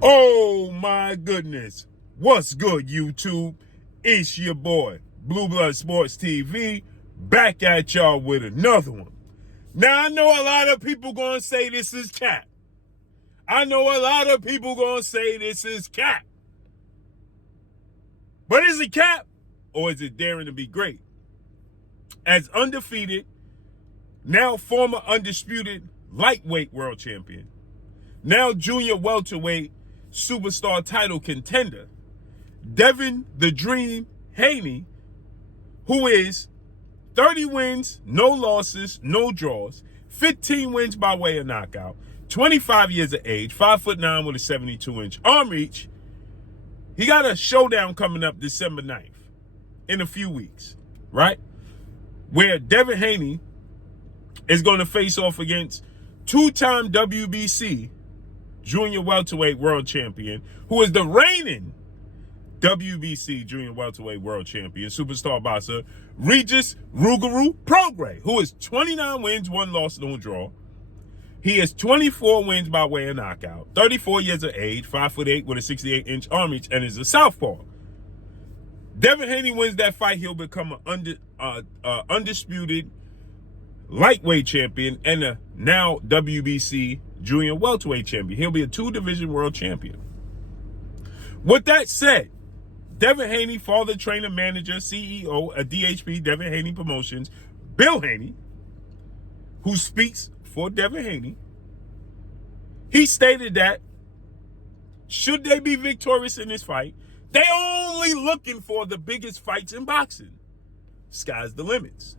Oh my goodness. What's good, YouTube? It's your boy, Blue Blood Sports TV, back at y'all with another one. Now, I know a lot of people gonna say this is cap. I know a lot of people gonna say this is cap. But is it cap or is it daring to be great? As undefeated, now former undisputed lightweight world champion, now junior welterweight superstar title contender, Devin the Dream Haney, who is 30 wins, no losses, no draws, 15 wins by way of knockout, 25 years of age, 5'9" with a 72-inch arm reach. He got a showdown coming up December 9th in a few weeks, right? Where Devin Haney is going to face off against two-time WBC junior welterweight world champion, who is the reigning WBC junior welterweight world champion, superstar boxer, Regis Rougarou Prograis, who is 29 wins, 1 loss, no draw. He has 24 wins by way of knockout, 34 years of age, 5'8" with a 68-inch arm reach, and is a southpaw. Devin Haney wins that fight, he'll become an undisputed lightweight champion and a now WBC junior welterweight champion. He'll be a 2-division world champion. With that said, Devin Haney, father, trainer, manager, CEO of DHP, Devin Haney Promotions, Bill Haney, who speaks for Devin Haney, he stated that should they be victorious in this fight, they only looking for the biggest fights in boxing. Sky's the limits.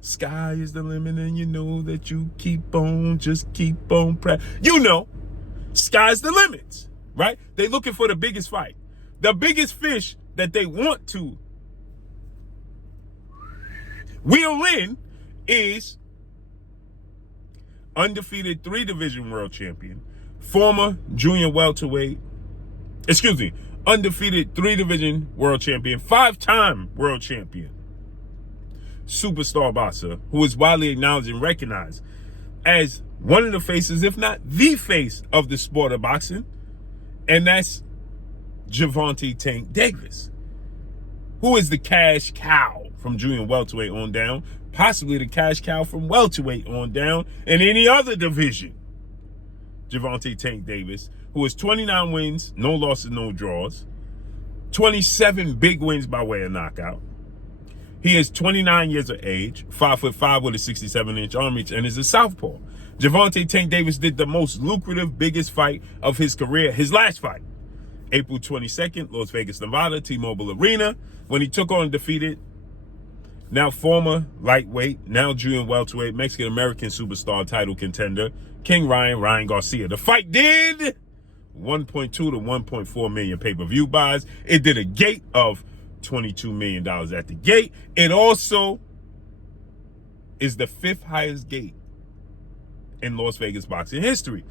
Sky is the limit, and you know that you keep on, just keep on sky's the limits, right? They looking for the biggest fight. The biggest fish that they want to wheel in is undefeated 3-division world champion, former junior welterweight, undefeated 3-division world champion, 5-time world champion, superstar boxer, who is widely acknowledged and recognized as one of the faces, if not the face, of the sport of boxing, and that's Gervonta Tank Davis, who is the cash cow from junior welterweight on down, possibly the cash cow from welterweight on down in any other division. Gervonta Tank Davis, who has 29 wins, no losses, no draws, 27 big wins by way of knockout. He is 29 years of age, 5'5" with a 67-inch arm reach, and is a southpaw. Gervonta Tank Davis did the most lucrative, biggest fight of his career, his last fight, April 22nd, Las Vegas, Nevada, T-Mobile Arena, when he took on defeated, now former lightweight, now junior welterweight, Mexican-American superstar title contender, King Ryan Garcia. The fight did 1.2 to 1.4 million pay-per-view buys. It did a gate of $22 million at the gate. It also is the 5th highest gate in Las Vegas boxing history.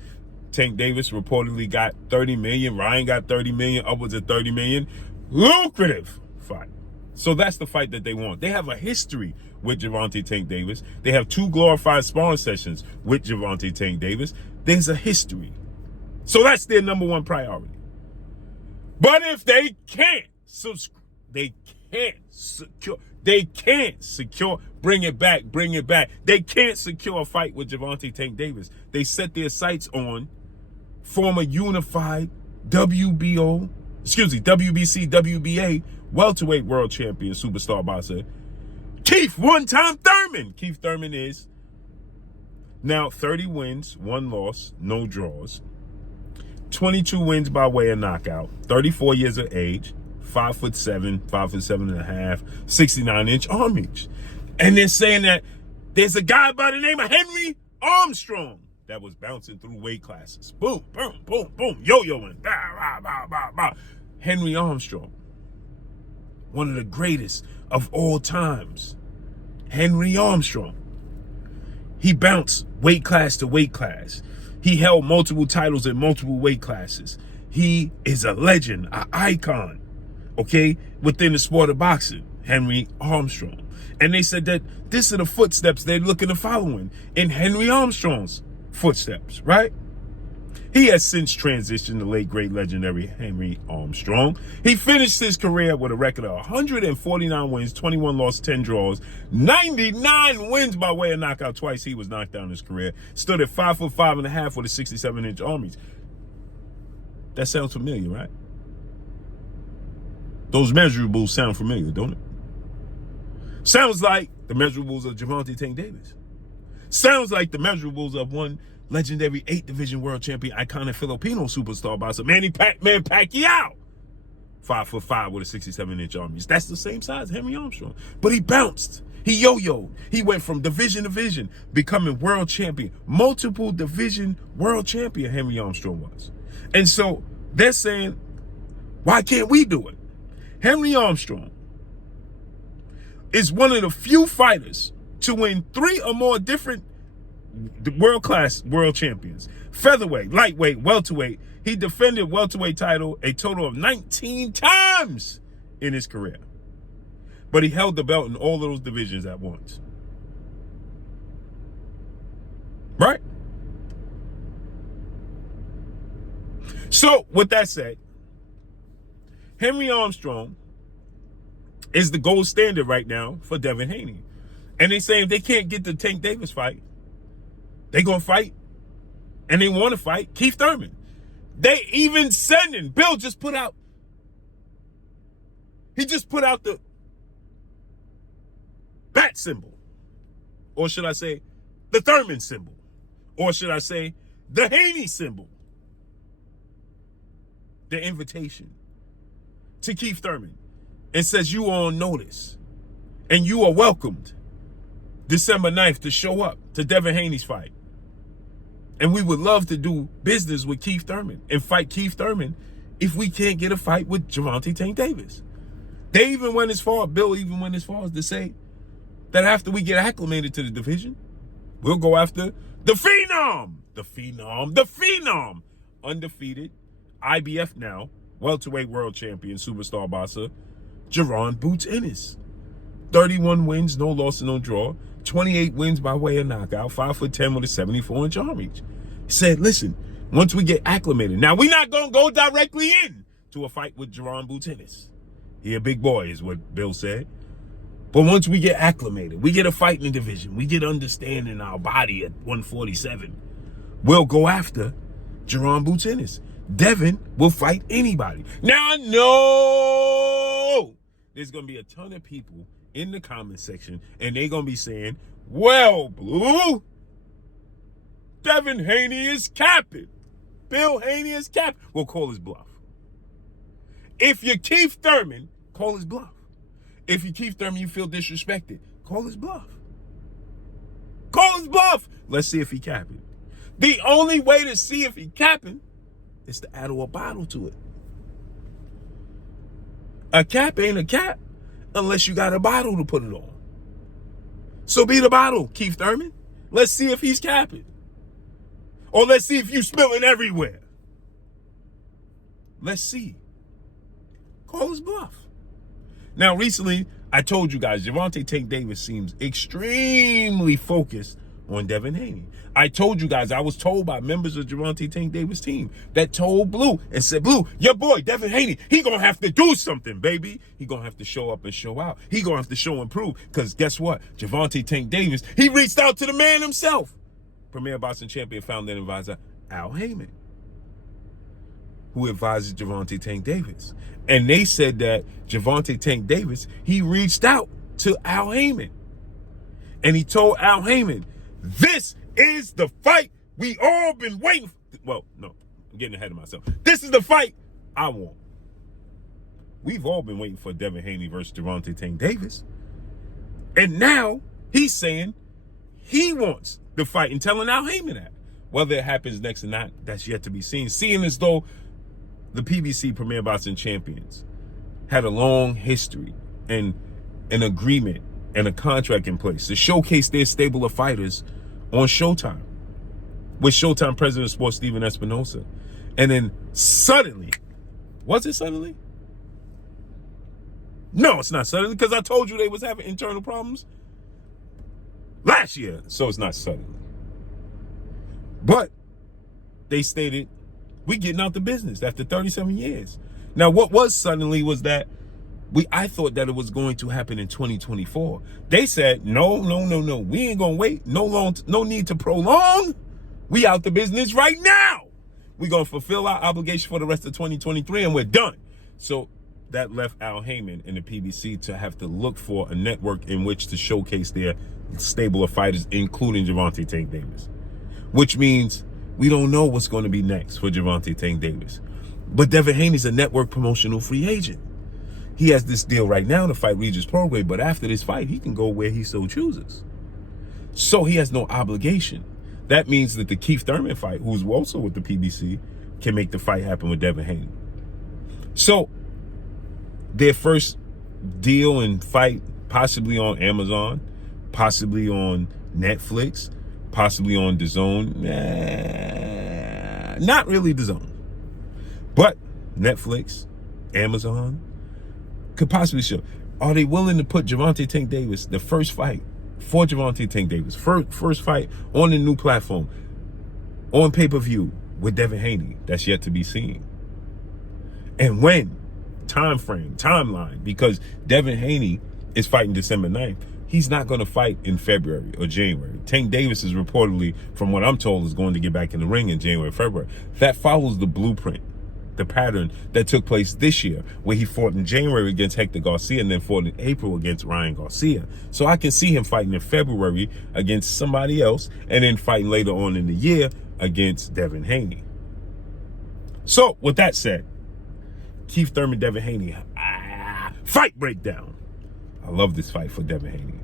Tank Davis reportedly got 30 million. Ryan got 30 million, upwards of 30 million. Lucrative fight. So that's the fight that they want. They have a history with Gervonta Tank Davis. They have 2 glorified sparring sessions with Gervonta Tank Davis. There's a history. So that's their number one priority. But if they can't bring it back. They can't secure a fight with Gervonta Tank Davis. They set their sights on former unified WBC, WBA welterweight world champion, superstar boxer, Keith one-time Thurman. Keith Thurman is now 30 wins, 1 loss, no draws, 22 wins by way of knockout, 34 years of age, 5'7", 5'7.5", 69-inch arm reach. And they're saying that there's a guy by the name of Henry Armstrong that was bouncing through weight classes. Boom, boom, boom, boom, yo-yoing, bah, bah, bah, bah, bah. Henry Armstrong, one of the greatest of all times. Henry Armstrong. He bounced weight class to weight class. He held multiple titles in multiple weight classes. He is a legend, an icon, okay, within the sport of boxing, Henry Armstrong. And they said that this are the footsteps they're looking to follow in Henry Armstrong's footsteps, right? He has since transitioned to late great legendary Henry Armstrong. He finished his career with a record of 149 wins, 21 losses, 10 draws, 99 wins by way of knockout. Twice he was knocked down in his career. Stood at 5'5.5" with a 67-inch armies. That sounds familiar, right? Those measurables sound familiar, don't it? Sounds like the measurables of Gervonta Tank Davis. Sounds like the measurables of one legendary 8th Division World Champion, iconic Filipino superstar boxer, Manny Pacquiao. 5'5" with a 67-inch armies. That's the same size as Henry Armstrong. But he bounced. He yo-yoed. He went from division to division, becoming world champion. Multiple division world champion Henry Armstrong was. And so they're saying, why can't we do it? Henry Armstrong is one of the few fighters to win 3 or more different world-class world champions. Featherweight, lightweight, welterweight. He defended welterweight title a total of 19 times in his career. But he held the belt in all of those divisions at once. Right? So, with that said, Henry Armstrong is the gold standard right now for Devin Haney. And they say if they can't get the Tank Davis fight, they gonna fight, and they want to fight Keith Thurman. They even sending, Bill just put out, he just put out the bat symbol. Or should I say, the Thurman symbol. Or should I say, the Haney symbol. The invitation to Keith Thurman. And says you are on notice. And you are welcomed December 9th to show up to Devin Haney's fight. And we would love to do business with Keith Thurman and fight Keith Thurman if we can't get a fight with Gervonta Tank Davis. They even went as far, Bill even went as far as to say that after we get acclimated to the division, we'll go after the Phenom. Undefeated, IBF now, welterweight world champion, superstar boxer, Jaron Boots Ennis. 31 wins, no loss, no draw. 28 wins by way of knockout, 5'10" with a 74-inch arm reach. He said, listen, once we get acclimated, now we're not going to go directly in to a fight with Jaron Boots Ennis. He a big boy is what Bill said. But once we get acclimated, we get a fight in the division, we get understanding our body at 147, we'll go after Jaron Boots Ennis. Devin will fight anybody. Now I know there's going to be a ton of people in the comment section, and they're going to be saying, well, Blue, Devin Haney is capping. Bill Haney is capping. Well, call his bluff. If you're Keith Thurman, call his bluff. If you're Keith Thurman, you feel disrespected, call his bluff. Call his bluff. Let's see if he capping. The only way to see if he capping is to add a bottle to it. A cap ain't a cap unless you got a bottle to put it on. So be the bottle, Keith Thurman. Let's see if he's capping. Or let's see if you spilling everywhere. Let's see. Call his bluff. Now, recently, I told you guys, Gervonta Tank Davis seems extremely focused on Devin Haney. I told you guys, I was told by members of Gervonta Tank Davis' team that told Blue and said, Blue, your boy, Devin Haney, he gonna have to do something, baby. He gonna have to show up and show out. He gonna have to show and prove, because guess what? Gervonta Tank Davis, he reached out to the man himself. Premier boxing champion, founder and advisor, Al Heyman, who advises Gervonta Tank Davis. And they said that Gervonta Tank Davis, he reached out to Al Heyman. And he told Al Heyman, this is the fight we all been waiting for. Well, no, I'm getting ahead of myself. This is the fight I want. We've all been waiting for Devin Haney versus Gervonta Tank Davis. And now he's saying he wants the fight and telling Al Heyman that. Whether it happens next or not, that's yet to be seen. Seeing as though the PBC Premier Boxing Champions had a long history and an agreement and a contract in place to showcase their stable of fighters on Showtime with Showtime President of Sports Steven Espinosa. And then suddenly, was it suddenly? No, it's not suddenly, because I told you they was having internal problems last year, so it's not suddenly. But they stated We getting out the business after 37 years. Now, what was suddenly was that I thought that it was going to happen in 2024. They said, no. We ain't gonna wait. No need to prolong. We out the business right now. We gonna fulfill our obligation for the rest of 2023 and we're done. So that left Al Heyman and the PBC to have to look for a network in which to showcase their stable of fighters, including Gervonta Tank Davis. Which means we don't know what's going to be next for Gervonta Tank Davis. But Devin Haney's a network promotional free agent. He has this deal right now to fight Regis Prograis, but after this fight, he can go where he so chooses. So he has no obligation. That means that the Keith Thurman fight, who's also with the PBC, can make the fight happen with Devin Haney. So their first deal and fight, possibly on Amazon, possibly on Netflix, possibly on DAZN. Not really DAZN, but Netflix, Amazon, could possibly show. Are they willing to put Gervonta Tank Davis, the first fight for Gervonta Tank Davis, first fight on the new platform, on pay-per-view with Devin Haney? That's yet to be seen. And when? Time frame, timeline, because Devin Haney is fighting December 9th. He's not going to fight in February or January. Tank Davis is reportedly, from what I'm told, is going to get back in the ring in January, February. That follows the blueprint, the pattern that took place this year, where he fought in January against Hector Garcia and then fought in April against Ryan Garcia. So I can see him fighting in February against somebody else and then fighting later on in the year against Devin Haney. So with that said, Keith Thurman, Devin Haney, fight breakdown. I love this fight for Devin Haney.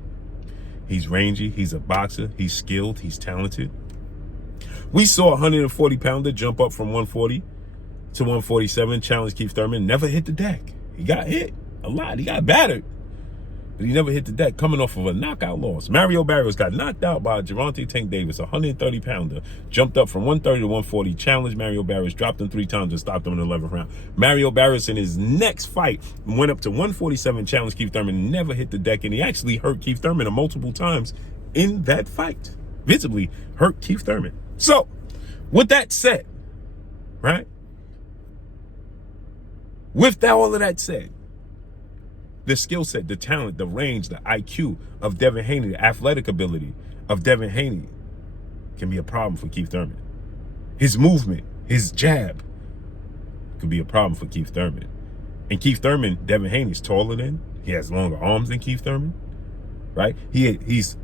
He's rangy, he's a boxer, he's skilled, he's talented. We saw a 140-pounder jump up from 140 to 147, challenge Keith Thurman, never hit the deck. He got hit a lot, he got battered, but he never hit the deck, coming off of a knockout loss. Mario Barrios got knocked out by Gervonta Tank Davis, a 130-pounder, jumped up from 130 to 140, challenged Mario Barrios, dropped him 3 times and stopped him in the 11th round. Mario Barrios in his next fight went up to 147, challenged Keith Thurman, never hit the deck, and he actually hurt Keith Thurman multiple times in that fight. Visibly hurt Keith Thurman. So, with that said, right? With all of that said, the skill set, the talent, the range, the IQ of Devin Haney, the athletic ability of Devin Haney can be a problem for Keith Thurman. His movement, his jab could be a problem for Keith Thurman. And Keith Thurman, Devin Haney's taller than, he has longer arms than Keith Thurman, right? He's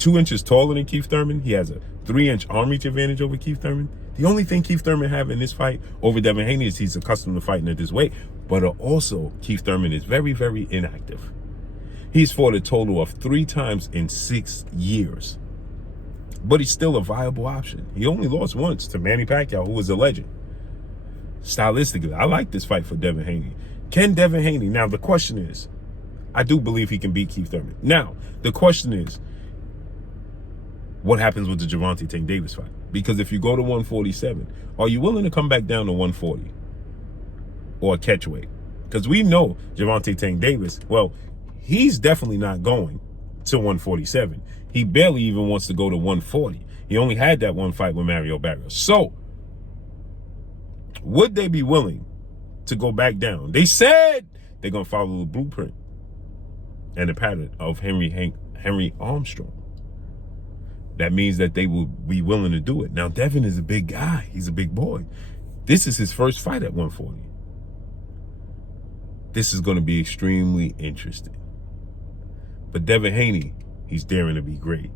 2 inches taller than Keith Thurman. He has a 3-inch arm reach advantage over Keith Thurman. The only thing Keith Thurman have in this fight over Devin Haney is he's accustomed to fighting at this weight. But also, Keith Thurman is very, very inactive. He's fought a total of 3 times in 6 years. But he's still a viable option. He only lost once to Manny Pacquiao, who was a legend. Stylistically, I like this fight for Devin Haney. Can Devin Haney, now the question is, I do believe he can beat Keith Thurman. Now, the question is, what happens with the Gervonta Tank Davis fight? Because if you go to 147, are you willing to come back down to 140? Or a catch weight? Because we know Gervonta Tank Davis, well, he's definitely not going to 147. He barely even wants to go to 140. He only had that one fight with Mario Barrios. So, would they be willing to go back down? They said they're going to follow the blueprint and the pattern of Henry Armstrong. That means that they will be willing to do it. Now, Devin is a big guy. He's a big boy. This is his first fight at 140. This is going to be extremely interesting. But Devin Haney, he's daring to be great.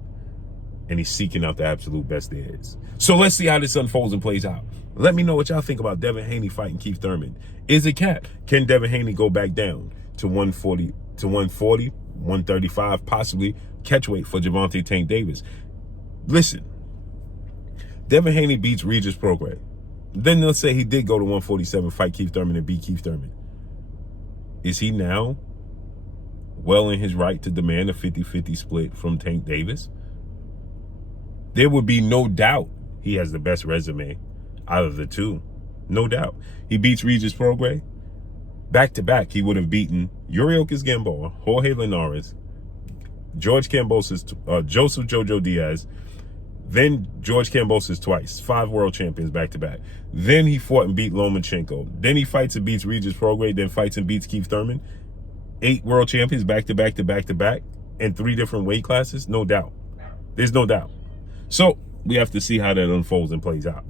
And he's seeking out the absolute best there is. So let's see how this unfolds and plays out. Let me know what y'all think about Devin Haney fighting Keith Thurman. Is it cap? Can Devin Haney go back down to 140, 135, possibly catch weight for Gervonta Tank Davis? Listen, Devin Haney beats Regis Prograis. Then they'll say he did go to 147, fight Keith Thurman and beat Keith Thurman. Is he now well in his right to demand a 50-50 split from Tank Davis? There would be no doubt he has the best resume out of the two. No doubt. He beats Regis Prograis. Back-to-back, he would have beaten Yuriorkis Gamboa, Jorge Linares, George Kambosos, Joseph Jojo Diaz, Then George Kambosos twice, 5 world champions back to back. Then he fought and beat Lomachenko. Then he fights and beats Regis Prograis, then fights and beats Keith Thurman. 8 world champions back to back to back to back in 3 different weight classes, no doubt. There's no doubt. So we have to see how that unfolds and plays out.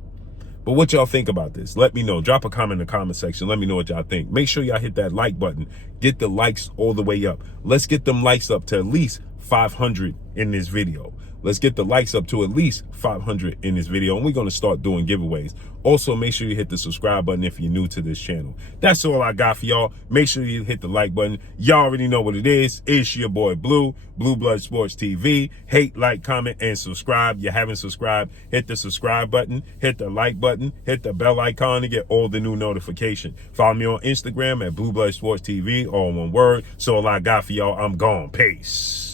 But what y'all think about this? Let me know. Drop a comment in the comment section. Let me know what y'all think. Make sure y'all hit that like button. Get the likes all the way up. Let's get them likes up to at least 500 in this video. Let's get the likes up to at least 500 in this video, and we're going to start doing giveaways. Also, make sure you hit the subscribe button if you're new to this channel. That's all I got for y'all. Make sure you hit the like button. Y'all already know what it is. It's your boy Blue, Blue Blood Sports TV. Hate, like, comment, and subscribe. You haven't subscribed, hit the subscribe button, hit the like button, hit the bell icon to get all the new notifications. Follow me on Instagram at Blue Blood Sports TV, all one word. So all I got for y'all. I'm gone. Peace.